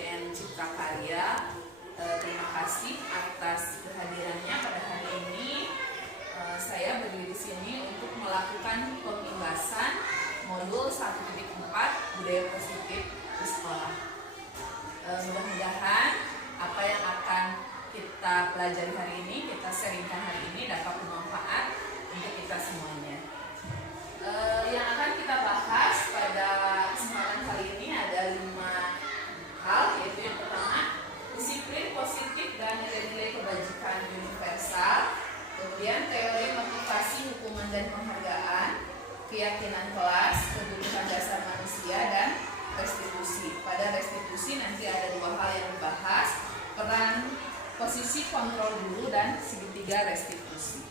PTN Cipta Karya. Terima kasih atas kehadirannya pada hari ini. Saya berdiri di sini untuk melakukan pembahasan modul 1.4 budaya positif di sekolah. Mudah-mudahan apa yang akan kita pelajari hari ini, kita sharingkan hari ini dapat bermanfaat untuk kita semuanya. Yang akan kita bahas pada kesempatan kali ini ada 5 hal, yaitu yang pertama, disiplin positif dan nilai-nilai kebajikan universal. Kemudian teori motivasi, hukuman dan penghargaan, keyakinan kelas, kebutuhan dasar manusia, dan restitusi. Pada restitusi nanti ada 2 hal yang dibahas, peran posisi kontrol guru dan segitiga restitusi.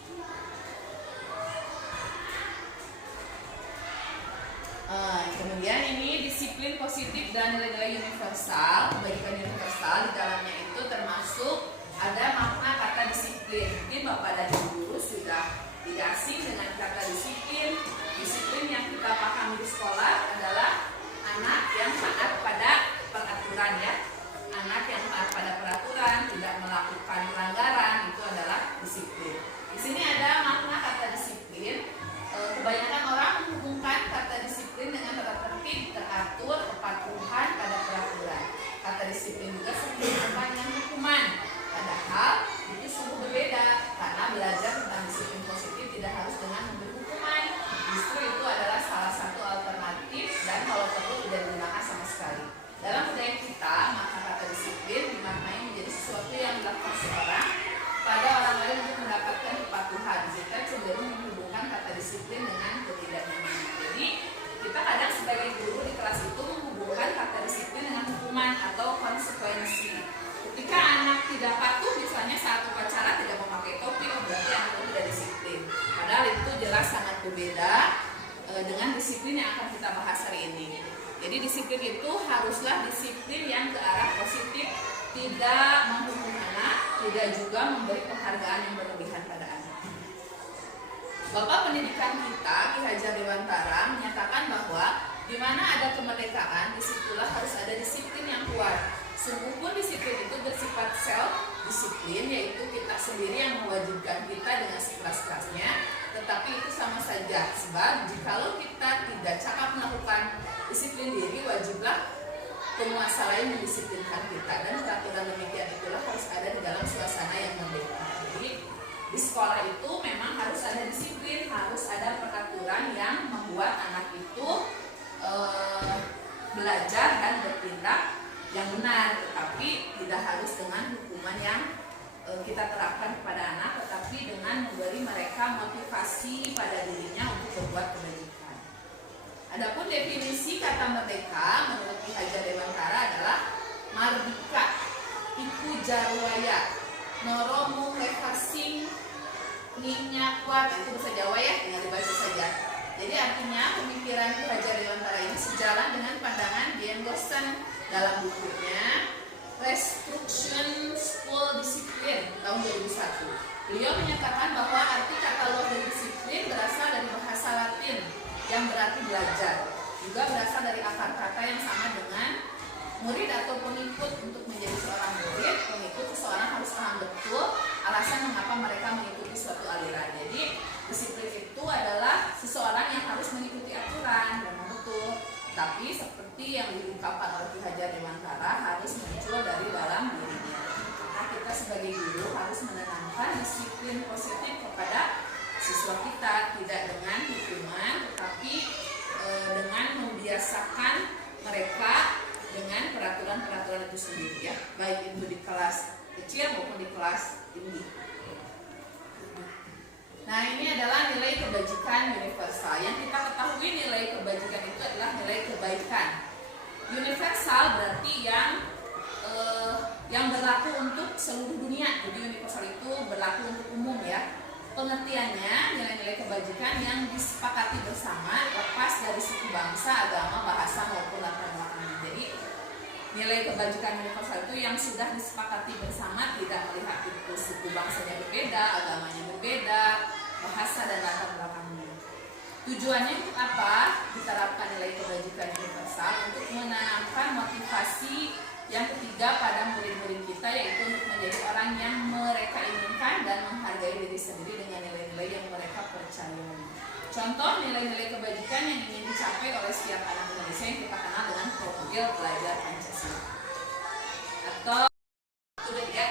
Kemudian ini disiplin positif dan nilai-nilai universal, kebajikan universal. Di dalamnya itu termasuk ada makna kata disiplin. Mungkin Bapak dan Ibu sudah tidak asing dengan kata disiplin. Disiplin yang kita pahami di sekolah adalah anak yang taat pada peraturan, ya. Anak yang taat pada peraturan, tidak melakukan pelanggaran, itu adalah disiplin. Di sini ada makna kata disiplin. Kebanyakan orang menghubungkan kata disiplin dengan tata tertib, teratur, kepatuhan pada peraturan. Kata disiplin juga sering disebut dengan hukuman. Padahal itu sungguh berbeda, karena belajar tentang disiplin positif tidak harus dengan memberi hukuman. Justru itu adalah salah satu alternatif dan kalau perlu tidak digunakan sama sekali. Dalam budaya kita, maka kata disiplin dimaknai menjadi sesuatu yang dilakukan seorang pada orang lain untuk mendapatkan kepatuhan. Kita cenderung menghubungkan kata disiplin dengan ketidaknyamanan. Jadi kita kadang sebagai guru di kelas itu menghubungkan kata disiplin dengan hukuman atau konsekuensi. Ketika anak tidak patuh, misalnya saat upacara tidak memakai topi, berarti anak itu tidak disiplin. Padahal itu jelas sangat berbeda dengan disiplin yang akan kita bahas hari ini. Jadi disiplin itu haruslah disiplin yang ke arah positif, tidak menghukum anak, tidak juga memberi penghargaan yang berlebihan pada anak. Bapak pendidikan kita, Ki Hajar Dewantara, menyatakan bahwa di mana ada kemerdekaan, disitulah harus ada disiplin yang kuat. Sungguh pun disiplin itu bersifat self-disiplin, yaitu kita sendiri yang mewajibkan kita dengan sekeras-kerasnya. Tetapi itu sama saja, sebab jikalau kita tidak cakap melakukan disiplin diri, wajiblah penguasa lain mendisiplinkan kita. Dan peraturan demikian itulah harus ada di dalam suasana yang merdeka. Jadi di sekolah itu memang harus ada disiplin, harus ada peraturan yang membuat anak itu belajar dan bertindak yang benar, tetapi tidak harus dengan hukuman yang kita terapkan kepada anak, tetapi dengan memberi mereka motivasi pada dirinya untuk berbuat kebajikan. Adapun definisi kata merdeka menurut Ki Hajar Dewantara adalah mardika iku jarwaya noromu refasing ninyakwa. Itu bahasa Jawa, ya, tinggal dibaca saja. Jadi artinya pemikiran Ki Hajar Dewantara ini sejalan dengan pandangan Dian Gostan dalam bukunya Restruction School Discipline tahun 2001. Beliau menyatakan bahwa arti kata law dan disiplin berasal dari bahasa Latin yang berarti belajar. Juga berasal dari akar kata yang sama dengan murid atau pengikut. Untuk menjadi seorang murid, pengikut seseorang harus paham betul alasan mengapa mereka mengikuti suatu aliran. Jadi disiplin itu adalah seseorang yang harus mengikuti aturan, memang betul. Tapi seperti yang diungkapkan oleh Ki Hajar Dewantara harus muncul dari dalam dirinya. Maka kita sebagai guru harus menanamkan disiplin positif kepada siswa kita, tidak dengan hukuman, tetapi dengan membiasakan mereka dengan peraturan-peraturan itu sendiri, ya, baik itu di kelas kecil maupun di kelas tinggi. Nah, ini adalah nilai kebajikan universal. Yang kita ketahui nilai kebajikan itu adalah nilai kebaikan. Universal berarti yang berlaku untuk seluruh dunia. Jadi universal itu berlaku untuk umum, ya. Pengertiannya nilai-nilai kebajikan yang disepakati bersama, lepas dari suku bangsa, agama, bahasa maupun latar belakang. Jadi nilai kebajikan universal itu yang sudah disepakati bersama, tidak melihat itu suku bangsanya berbeda, agamanya berbeda, bahasa dan latar belakangnya. Tujuannya untuk apa? Diterapkan nilai kebajikan universal untuk menanamkan motivasi Yang ketiga pada murid-murid kita, yaitu untuk menjadi orang yang mereka inginkan dan menghargai diri sendiri dengan nilai-nilai yang mereka percayai. Contoh nilai-nilai kebajikan yang ingin dicapai oleh setiap anak Indonesia yang kita kenal dengan profil belajar Pancasila. Atau kebajikan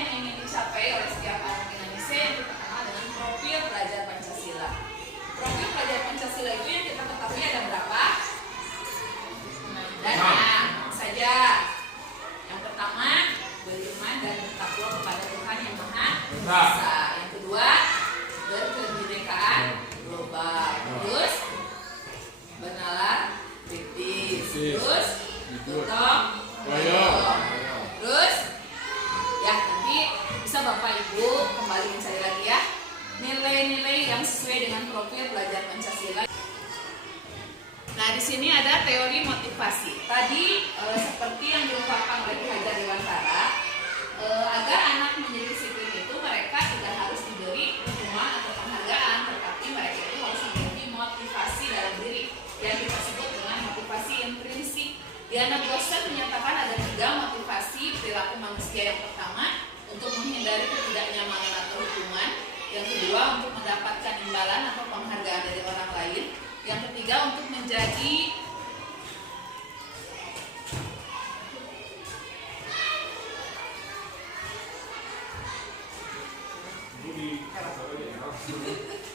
yang ingin dicapai oleh setiap anak Indonesia yang kita kenal dengan profil belajar Pancasila. Profil belajar Pancasila itu yang kita ketahui ada berapa? Dan saja. Yang pertama, beriman dan bertakwa kepada Tuhan yang Maha Esa. Yang kedua, berkebinekaan global. Terus bernalar kritis. Terus gotong royong. Terus ya nanti bisa Bapak Ibu kembali mencari lagi ya nilai-nilai yang sesuai dengan profil belajar Pancasila. Nah, di sini ada teori motivasi. Tadi seperti yang diungkapkan oleh Ki Hajar Dewantara, agar anak menjadi disiplin itu mereka tidak harus diberi hukuman atau penghargaan, tetapi mereka itu harus memiliki motivasi dalam diri yang kita sebut dengan motivasi intrinsik. Diana Grosset menyatakan ada 3 motivasi perilaku manusia. Yang pertama, untuk menghindari ketidaknyamanan atau hukuman. Yang kedua, untuk mendapatkan imbalan atau penghargaan dari orang lain. Yang ketiga, untuk menjadi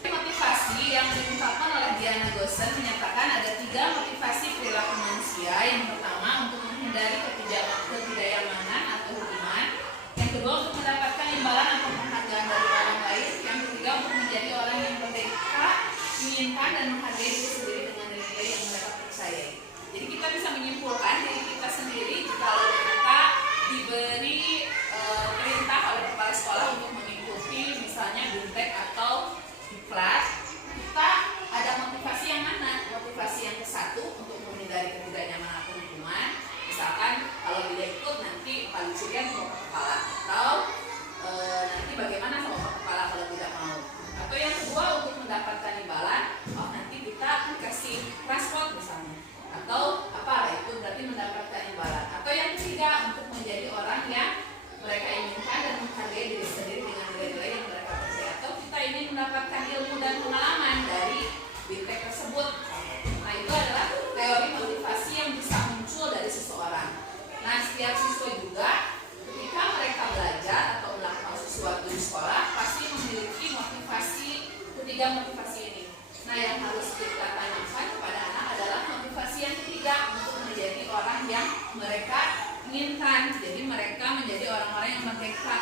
motivasi yang diungkapkan oleh Diana Grosset menyatakan ada 3 motivasi perilaku manusia. Yang pertama, untuk menghindari ketidaknyamanan atau hukuman. Yang kedua, untuk mendapatkan imbalan atau penghargaan dari orang lain. Yang ketiga, untuk menjadi orang yang merdeka, menginginkan dan menghargai diri sendiri dengan nilai yang mereka percayai. Jadi kita bisa menyimpulkan diri kita sendiri kalau kita diberi perintah oleh kepala sekolah untuk mengikuti misalnya bintek atau diklat, kita ada motivasi yang mana? Motivasi yang ke-1 untuk menghindari ketidaknyamanan atau hukuman. Misalkan kalau tidak ikut nanti paling cirian sama kepala, atau nanti bagaimana sama kepala kalau tidak mau. Atau yang kedua, untuk mendapatkan imbalan, nanti kita akan kasih transport misalnya, atau apa itu berarti mendapatkan imbalan. Atau yang ketiga, untuk menjadi orang yang mereka inginkan dan menghargai diri sendiri dengan nilai-nilai yang mereka percaya. Atau kita ingin mendapatkan ilmu dan pengalaman dari bintek tersebut. Nah, itu adalah teori motivasi yang bisa muncul dari seseorang. Nah, setiap siswa juga ketika mereka belajar atau melakukan sesuatu di sekolah pasti memiliki motivasi, ketiga motivasi ini. Nah, yang harus kita tanyakan kepada anak adalah motivasi yang ketiga, untuk menjadi orang yang mereka inginkan. Jadi mereka menjadi orang-orang yang merdeka,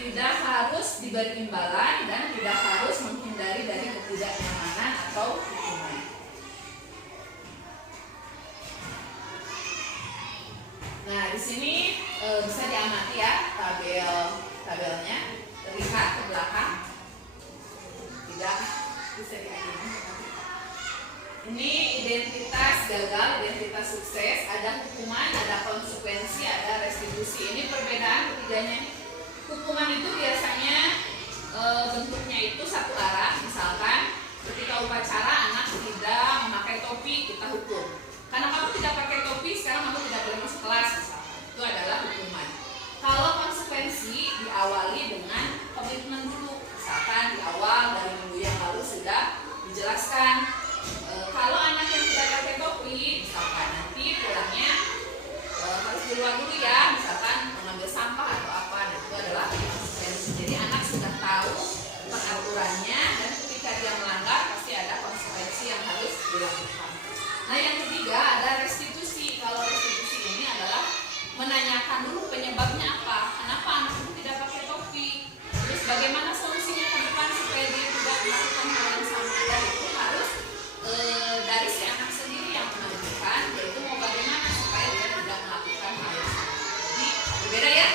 tidak harus diberi imbalan dan tidak harus menghindari dari ketidaknyamanan atau hukuman. Nah, di sini bisa diamati ya tabelnya, terlihat ke belakang. Tidak bisa diamati. Ini identitas gagal, identitas sukses, ada hukuman, ada konsekuensi, ada restitusi. Ini perbedaan ketiganya. Hukuman itu biasanya bentuknya itu satu arah. Misalkan ketika upacara anak tidak memakai topi, kita hukum. Karena kamu tidak pakai topi, sekarang kamu tidak boleh masuk kelas misalkan. Itu adalah hukuman. Kalau konsekuensi diawali dengan komitmen dulu. Misalkan di awal dari minggu yang lalu sudah dijelaskan, kalau anak yang tidak pakai topi, misalkan nanti pulangnya harus di luar dulu ya, misalkan mengambil sampah atau apa. Nah, itu adalah konsekuensi. Jadi anak sudah tahu peraturannya dan ketika dia melanggar pasti ada konsekuensi yang harus dilakukan. Nah, yang ketiga ada restitusi. Kalau restitusi ini adalah menanyakan dulu penyebabnya apa, kenapa anak itu tidak pakai topi, terus bagaimana solusinya ke depan supaya dia tidak melakukan hal yang sama. Dan itu harus dari si anak sendiri yang menentukan, yaitu mau bagaimana supaya dia tidak melakukan hal yang sama. Jadi berbeda ya,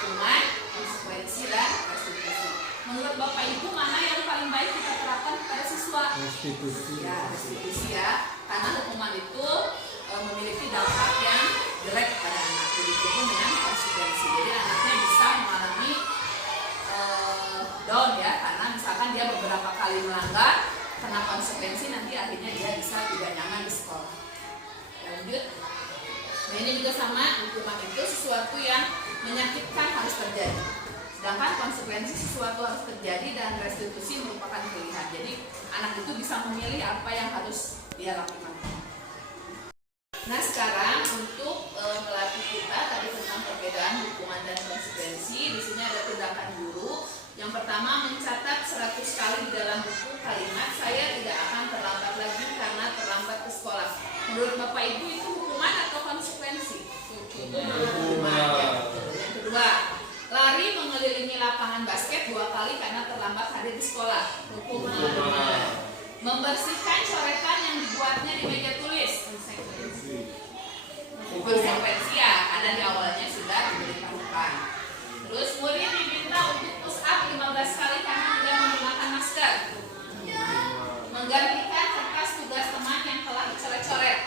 hukuman, konsekuensi dan restitusi. Menurut Bapak Ibu, mana yang paling baik kita terapkan kepada siswa? Restitusi. Ya, restitusi ya, karena hukuman itu memiliki dampak yang jelek pada anak. Begitupun dengan konsekuensi. Jadi anaknya bisa mengalami down ya, karena misalkan dia beberapa kali melanggar, kena konsekuensi, nanti akhirnya dia bisa tidak nyaman di sekolah. Lanjut. Nah, ini juga sama, hukuman itu sesuatu yang menyakitkan harus terjadi. Sedangkan konsekuensi sesuatu harus terjadi dan restitusi merupakan pilihan. Jadi anak itu bisa memilih apa yang harus dia lakukan. Nah, sekarang untuk melatih kita tadi tentang perbedaan hukuman dan konsekuensi, di sini ada tindakan guru. Yang pertama, mencatat 100 kali di dalam buku kalimat saya tidak akan terlambat lagi karena terlambat ke sekolah. Menurut Bapak Ibu itu hukuman atau konsekuensi? Hukuman. Yang kedua, lari mengelilingi lapangan basket 2 kali karena terlambat hadir di sekolah. Hukuman. Membersihkan coretan yang dibuatnya di meja tulis. Konsekuensi ya, karena di awalnya sudah diberitahukan. Terus murid diminta untuk push up 15 kali karena tidak menggunakan masker. Menggantikan kertas tugas teman yang telah dicoret-coret.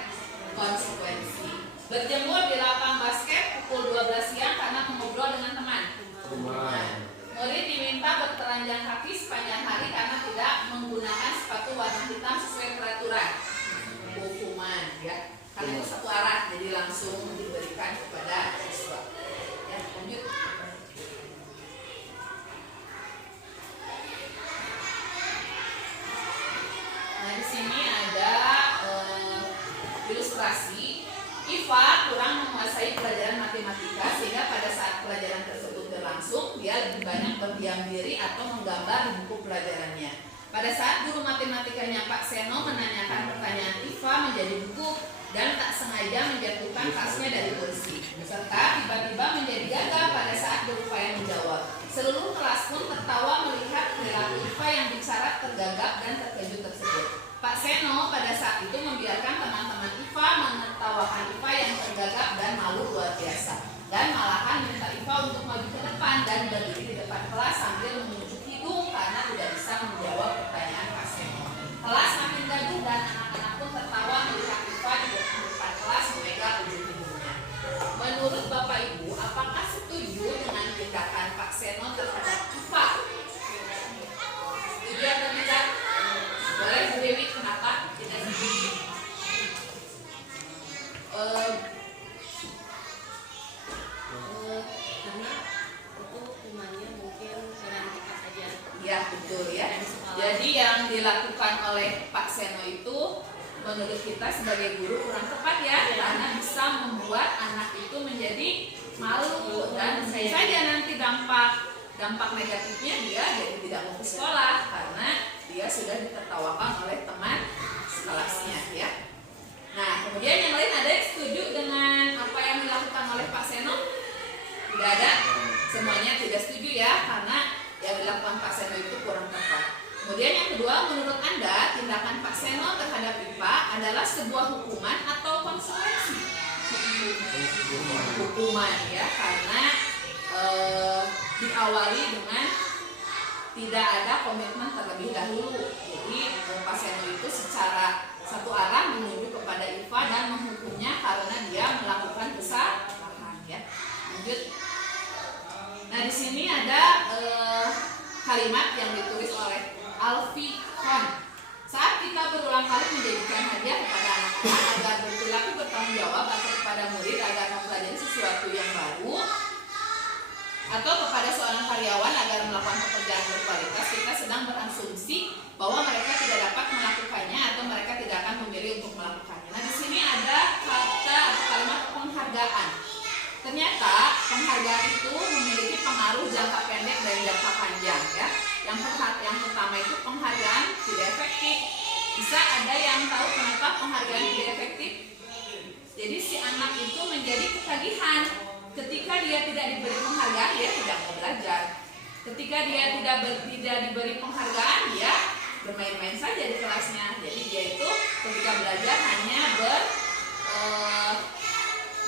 Konsekuensi. Berjemur di lapang basket pukul 12 siang karena mengobrol dengan teman. Murid diminta bertelanjang kaki sepanjang hari karena tidak menggunakan sepatu warna hitam sesuai peraturan. Hukuman, ya. Karena itu satu arah, jadi langsung diberikan kepada siswa. Ya, lanjut. Nah, di sini ada ilustrasi. Iva kurang menguasai pelajaran matematika sehingga pada saat pelajaran tersebut berlangsung dia lebih banyak berdiam diri atau menggambar di buku pelajarannya. Pada saat guru matematikanya Pak Seno menanyakan pertanyaan Iva menjadi gugup dan tak sengaja menjatuhkan tasnya dari kursi, serta tiba-tiba menjadi gagap pada saat berupaya menjawab. Seluruh kelas pun tertawa melihat perilaku Iva yang bicara tergagap dan terkejut tersebut. Pak Seno pada saat itu membiarkan teman-teman Iva menertawakan Iva yang tergagap dan malu luar biasa, dan malahan minta Iva untuk maju ke depan dan berdiri di depan kelas sambil menunjuk hidung karena tidak bisa menjawab pertanyaan Pak Seno. Kelas makin gaduh dan anak-anak pun tertawa melihat Iva di depan kelas memegang ujung hidungnya. Menurut Bapak Ibu, apakah setuju dengan tindakan Pak Seno terhadap Iva? Setuju atau tidak? Boleh Bu Dewi, kenapa tidak setuju? Karena itu hukumannya mungkin kurang tepat saja. Ya, betul ya. Jadi yang dilakukan oleh Pak Seno itu menurut kita sebagai guru kurang tepat ya, karena bisa membuat anak itu menjadi malu dan bisa saja nanti dampak negatifnya dia jadi tidak mau ke sekolah karena dia sudah ditertawakan oleh teman sekelasnya ya. Nah, kemudian yang lain ada yang setuju dengan apa yang dilakukan oleh Pak Seno? Tidak ada, semuanya tidak setuju ya, karena yang dilakukan Pak Seno itu kurang tepat. Kemudian yang kedua, menurut Anda tindakan Pak Seno terhadap Iva adalah sebuah hukuman atau konsekuensi? Hukuman ya, karena diawali dengan tidak ada komitmen terlebih dahulu. Jadi Pak Seno itu secara satu arah menuju kepada Iva dan menghukumnya karena dia melakukan kesalahan ya. Lanjut. Nah, di sini ada kalimat yang ditulis oleh Alfi Khan. Saat kita berulang kali menjadikan hadiah kepada anak-anak agar berperilaku bertanggung jawab atau kepada murid agar mempelajari sesuatu yang baru atau kepada seorang karyawan agar melakukan pekerjaan berkualitas, kita sedang berasumsi bahwa mereka tidak dapat melakukannya atau mereka tidak akan memilih untuk melakukannya. Nah, di sini ada kata atau kalimat penghargaan. Ternyata penghargaan itu memiliki pengaruh jangka pendek dan jangka panjang ya. Yang pertama itu penghargaan tidak efektif. Bisa ada yang tahu kenapa penghargaan tidak efektif? Jadi si anak itu menjadi ketagihan. Ketika dia tidak diberi penghargaan, dia tidak mau belajar. Ketika dia tidak diberi penghargaan, dia bermain-main saja di kelasnya. Jadi dia itu ketika belajar hanya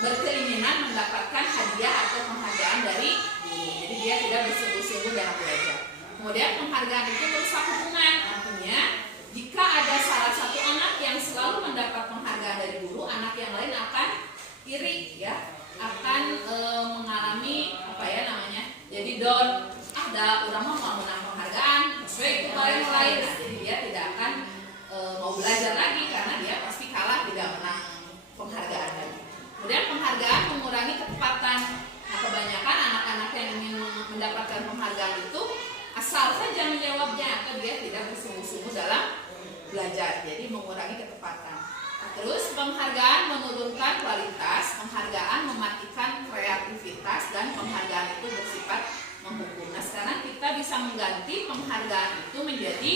berkeinginan mendapatkan hadiah atau penghargaan dari guru. Jadi dia tidak bersungguh-sungguh dalam belajar. Kemudian penghargaan itu merusak hubungan. Artinya jika ada salah satu anak yang selalu mendapat penghargaan dari guru, anak yang lain akan iri ya, akan mengalami jadi down, udah mau menang penghargaan sesuai itu yang lain. Nah, jadi dia tidak akan mau belajar lagi karena dia pasti kalah, tidak menang penghargaan lagi. Kemudian penghargaan jawabnya atau dia tidak bersungguh-sungguh dalam belajar, jadi mengurangi ketepatan. Terus penghargaan menurunkan kualitas, penghargaan mematikan kreativitas, dan penghargaan itu bersifat menghukum. Nah, sekarang kita bisa mengganti penghargaan itu menjadi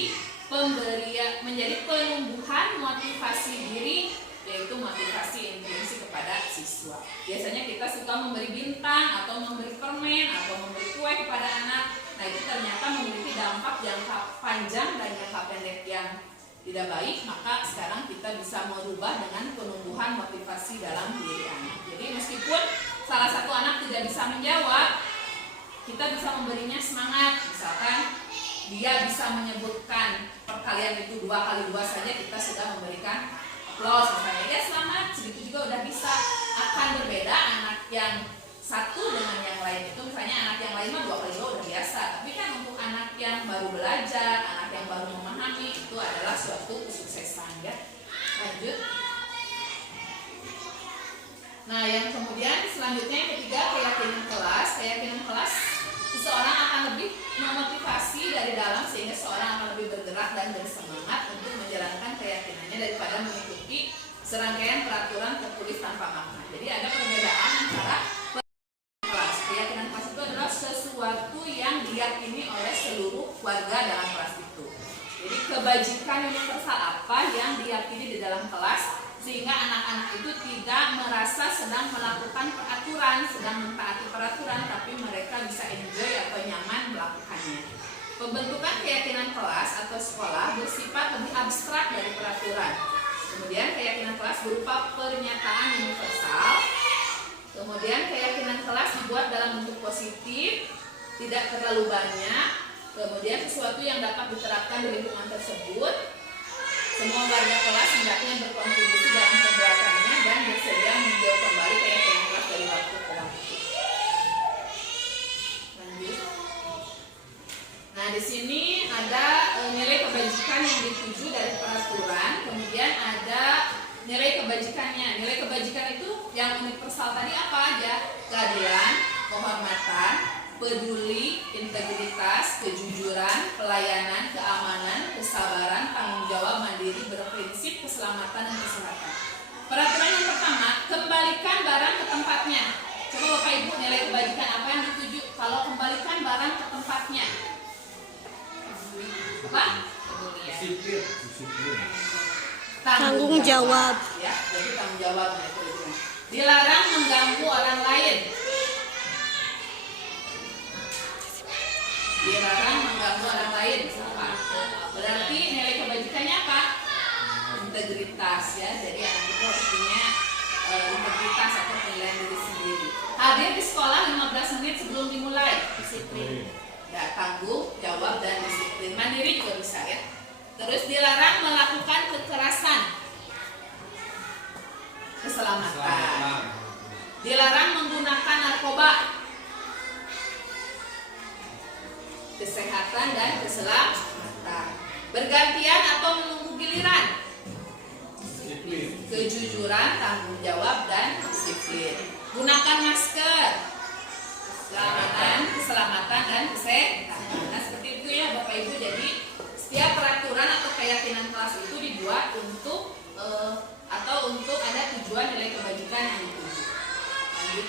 penumbuhan motivasi diri, yaitu motivasi intrinsik kepada siswa. Biasanya kita suka memberi bintang atau memberi permen atau memberi kue kepada anak. Nah, itu ternyata memiliki dampak jangka panjang dan jangka pendek yang tidak baik. Maka sekarang kita bisa merubah dengan penumbuhan motivasi dalam diri anak. Jadi meskipun salah satu anak tidak bisa menjawab, kita bisa memberinya semangat. Misalkan dia bisa menyebutkan perkalian itu 2 kali 2 saja, kita sudah memberikan aplaus misalnya, ya selamat, segitu juga udah bisa. Akan berbeda anak yang satu dengan yang lain itu, misalnya anak yang lain mah 2 kali 2 udah biasa, tapi kan untuk anak yang baru belajar, anak yang baru memahami, itu adalah suatu kesuksesan ya. Lanjut. Nah, yang kemudian selanjutnya yang ketiga, keyakinan kelas. Keyakinan kelas, seseorang akan lebih memotivasi dari dalam sehingga seseorang akan lebih bergerak dan bersemangat untuk menjalankan keyakinannya daripada mengikuti serangkaian peraturan tertulis tanpa makna. Jadi ada perbedaan antara kelas. Keyakinan kelas itu adalah sesuatu yang diyakini oleh seluruh warga dalam kelas itu. Jadi kebajikan universal apa yang diyakini di dalam kelas sehingga anak-anak itu tidak merasa sedang melakukan peraturan, sedang mentaati peraturan, tapi mereka bisa enjoy atau nyaman melakukannya. Pembentukan keyakinan kelas atau sekolah bersifat lebih abstrak dari peraturan. Kemudian keyakinan kelas berupa pernyataan universal. Kemudian keyakinan kelas dibuat dalam bentuk positif, tidak terlalu banyak. Kemudian sesuatu yang dapat diterapkan di lingkungan tersebut. Semua warga kelas hendaknya berkontribusi dalam pembuatannya dan bersedia meninjau kembali keyakinan kelas dari waktu ke waktu. Lanjut. Nah, di sini ada nilai kebajikan yang dituju dari peraturan, kemudian ada nilai kebajikannya. Nilai kebajikan itu yang universal tadi apa aja? Keadilan, kehormatan, peduli, integritas, kejujuran, pelayanan, keamanan, kesabaran, tanggung jawab, mandiri, berprinsip, keselamatan, dan kesehatan. Peraturan yang pertama, kembalikan barang ke tempatnya. Coba Bapak Ibu, nilai kebajikan apa yang dituju kalau kembalikan barang ke tempatnya? Apa? Disiplin. Tanggung jawab. Ya, jadi tanggung jawab. Dilarang mengganggu orang lain. Dilarang mengganggu orang lain. Apa? Berarti nilai kebajikannya apa? Integritas ya. Jadi anak itu harus punya integritas atau penilaian diri sendiri. Hadir di sekolah 15 menit sebelum dimulai. Disiplin. Ya, tanggung jawab dan disiplin. Mandiri juga bisa ya. Terus dilarang melakukan kekerasan. Keselamatan. Dilarang menggunakan narkoba. Kesehatan dan keselamatan. Bergantian atau menunggu giliran. Kejujuran, tanggung jawab, dan disiplin. Gunakan masker. Keselamatan dan kesehatan. Nah, seperti itu ya Bapak Ibu. Jadi setiap peraturan atau keyakinan kelas itu dibuat untuk untuk ada tujuan nilai kebajikan yang dituju. Lanjut.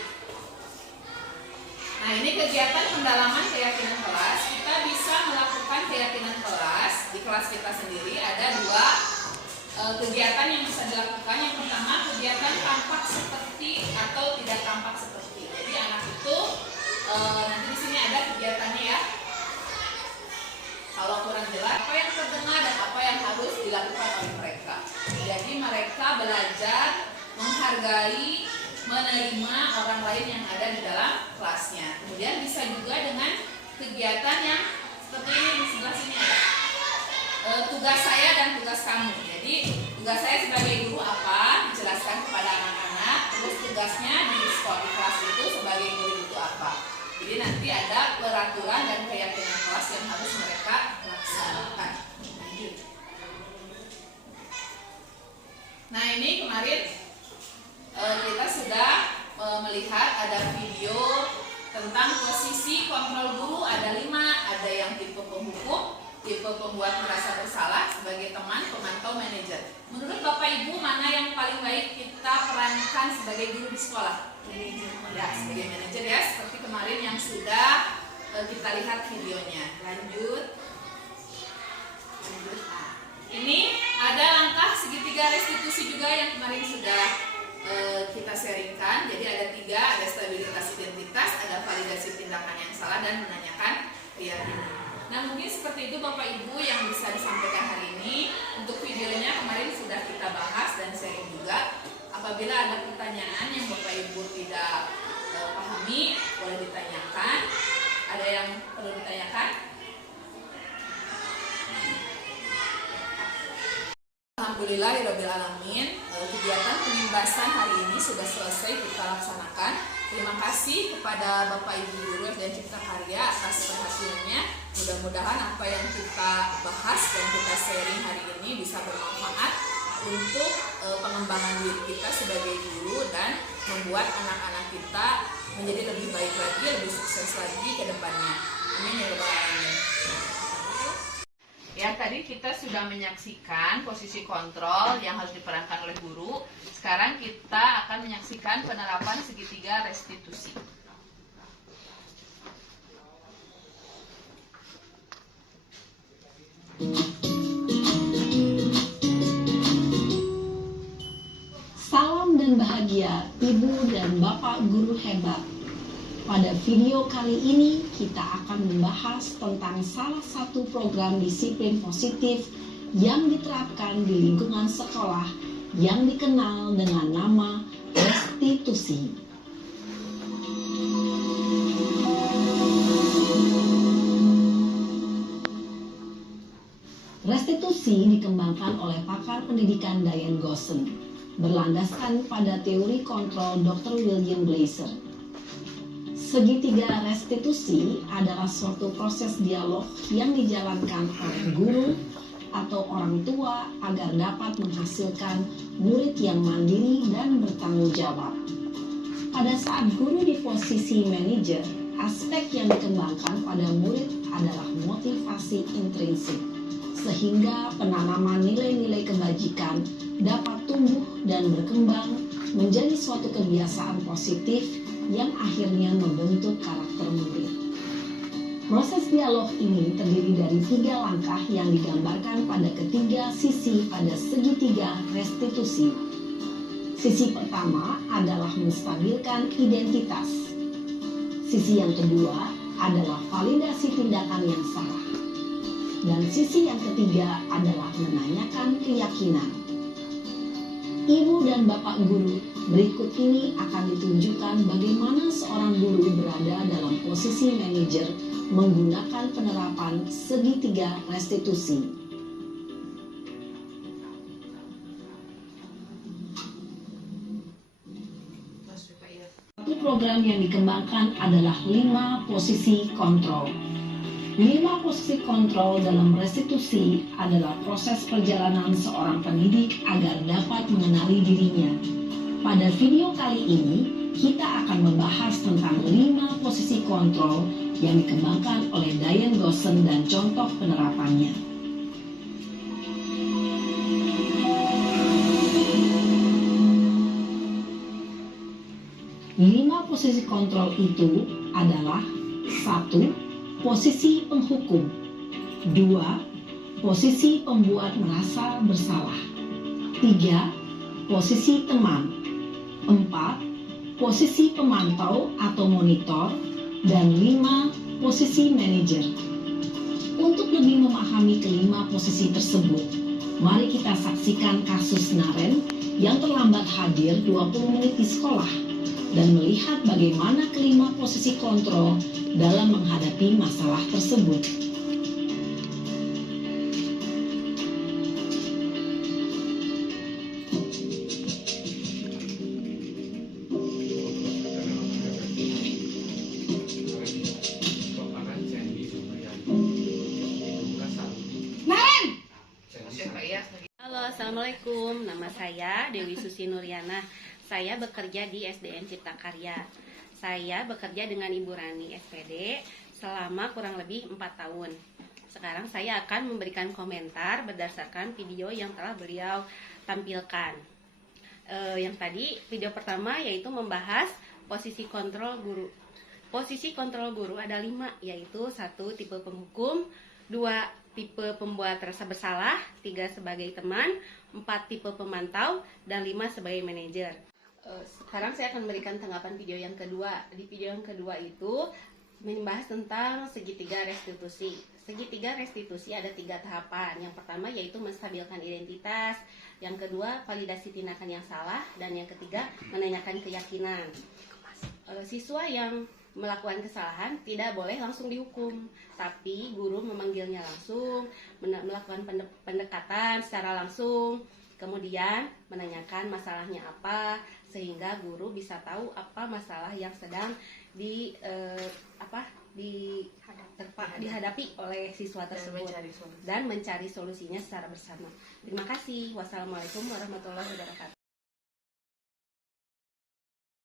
Nah, ini kegiatan pendalaman keyakinan kelas. Kita bisa melakukan keyakinan kelas di kelas kita sendiri. Ada 2 kegiatan yang bisa dilakukan. Yang pertama, kegiatan tampak seperti atau tidak tampak seperti. Jadi anak itu nanti di sini ada kegiatannya ya. Kalau kurang jelas, apa yang terdengar dan apa yang harus dilakukan oleh mereka. Jadi mereka belajar menghargai, menerima orang lain yang ada di dalam kelasnya. Kemudian bisa juga dengan kegiatan yang seperti ini di sebelah sini ada. Tugas saya dan tugas kamu. Jadi tugas saya sebagai guru apa? Dijelaskan kepada anak-anak. Terus tugasnya di sekolah di kelas itu sebagai guru itu apa? Jadi nanti ada peraturan dan keyakinan kelas yang harus mereka laksanakan. Nah, ini kemarin kita sudah melihat ada video tentang posisi kontrol guru. Ada 5, ada yang tipe penghukum, tipe pembuat merasa bersalah, sebagai teman, pemantau, manajer. Menurut Bapak Ibu, mana yang paling baik kita perankan sebagai guru di sekolah? Ya, sebagai manajer ya, seperti kemarin yang sudah kita lihat videonya. Lanjut. Nah, ini ada langkah segitiga restitusi juga yang kemarin sudah kita sharingkan. Jadi ada 3, ada stabilitas identitas, ada validasi tindakan yang salah, dan menanyakan keyakinan. Nah, mungkin seperti itu Bapak Ibu yang bisa disampaikan hari ini. Untuk videonya kemarin sudah kita bahas dan sharing juga. Apabila ada pertanyaan yang Bapak Ibu tidak pahami, boleh ditanyakan. Ada yang perlu ditanyakan? Alhamdulillahirrabbilalamin, kegiatan penimbasan hari ini sudah selesai kita laksanakan. Terima kasih kepada Bapak Ibu Guru dan Cipta Karya atas perhatiannya. Mudah-mudahan apa yang kita bahas dan kita sharing hari ini bisa bermanfaat untuk pengembangan diri kita sebagai guru dan membuat anak-anak kita menjadi lebih baik lagi, lebih sukses lagi ke depannya. Amin ya rabbal alamin. Ya, tadi kita sudah menyaksikan posisi kontrol yang harus diperankan oleh guru. Sekarang kita akan menyaksikan penerapan segitiga restitusi. Salam dan bahagia Ibu dan Bapak Guru hebat. Pada video kali ini kita akan membahas tentang salah satu program disiplin positif yang diterapkan di lingkungan sekolah yang dikenal dengan nama restitusi. Restitusi dikembangkan oleh pakar pendidikan Diane Gosson, berlandaskan pada teori kontrol Dr. William Glasser. Segitiga restitusi adalah suatu proses dialog yang dijalankan oleh guru atau orang tua agar dapat menghasilkan murid yang mandiri dan bertanggung jawab. Pada saat guru di posisi manajer, aspek yang dikembangkan pada murid adalah motivasi intrinsik, sehingga penanaman nilai-nilai kebajikan dapat tumbuh dan berkembang menjadi suatu kebiasaan positif yang akhirnya membentuk karakter murid. Proses dialog ini terdiri dari 3 langkah yang digambarkan pada ketiga sisi pada segitiga restitusi. Sisi pertama adalah menstabilkan identitas. Sisi yang kedua adalah validasi tindakan yang salah. Dan sisi yang ketiga adalah menanyakan keyakinan. Ibu dan Bapak Guru, berikut ini akan ditunjukkan bagaimana seorang guru berada dalam posisi manajer menggunakan penerapan segitiga restitusi. Satu program yang dikembangkan adalah 5 posisi kontrol. 5 posisi kontrol dalam restitusi adalah proses perjalanan seorang pendidik agar dapat mengenali dirinya. Pada video kali ini, kita akan membahas tentang 5 posisi kontrol yang dikembangkan oleh Diane Gosson dan contoh penerapannya. Lima posisi kontrol itu adalah 1. Posisi penghukum. 2. Posisi pembuat merasa bersalah. 3. Posisi teman. 4. Posisi pemantau atau monitor. Dan 5. Posisi manajer. Untuk lebih memahami kelima posisi tersebut, mari kita saksikan kasus Naren yang terlambat hadir 20 menit di sekolah dan melihat bagaimana kelima posisi kontrol dalam menghadapi masalah tersebut. Halo, Assalamualaikum. Nama saya Dewi Susi Nuriana. Saya bekerja di SDN Cipta Karya. Saya bekerja dengan Ibu Rani SPD selama kurang lebih 4 tahun. Sekarang saya akan memberikan komentar berdasarkan video yang telah beliau tampilkan. Yang tadi video pertama yaitu membahas posisi kontrol guru. Posisi kontrol guru ada 5, yaitu 1 tipe penghukum, 2 tipe pembuat rasa bersalah, 3 sebagai teman, 4 tipe pemantau, dan 5 sebagai manajer. Sekarang saya akan memberikan tanggapan video yang kedua. Di video yang kedua itu membahas tentang segitiga restitusi. Segitiga restitusi ada 3 tahapan. Yang pertama yaitu menstabilkan identitas, yang kedua validasi tindakan yang salah, dan yang ketiga menanyakan keyakinan. Siswa yang melakukan kesalahan tidak boleh langsung dihukum, tapi guru memanggilnya langsung, melakukan pendekatan secara langsung, kemudian menanyakan masalahnya apa, sehingga guru bisa tahu apa masalah yang sedang dihadapi oleh siswa tersebut dan mencari solusinya secara bersama. Terima kasih. Wassalamualaikum warahmatullahi wabarakatuh.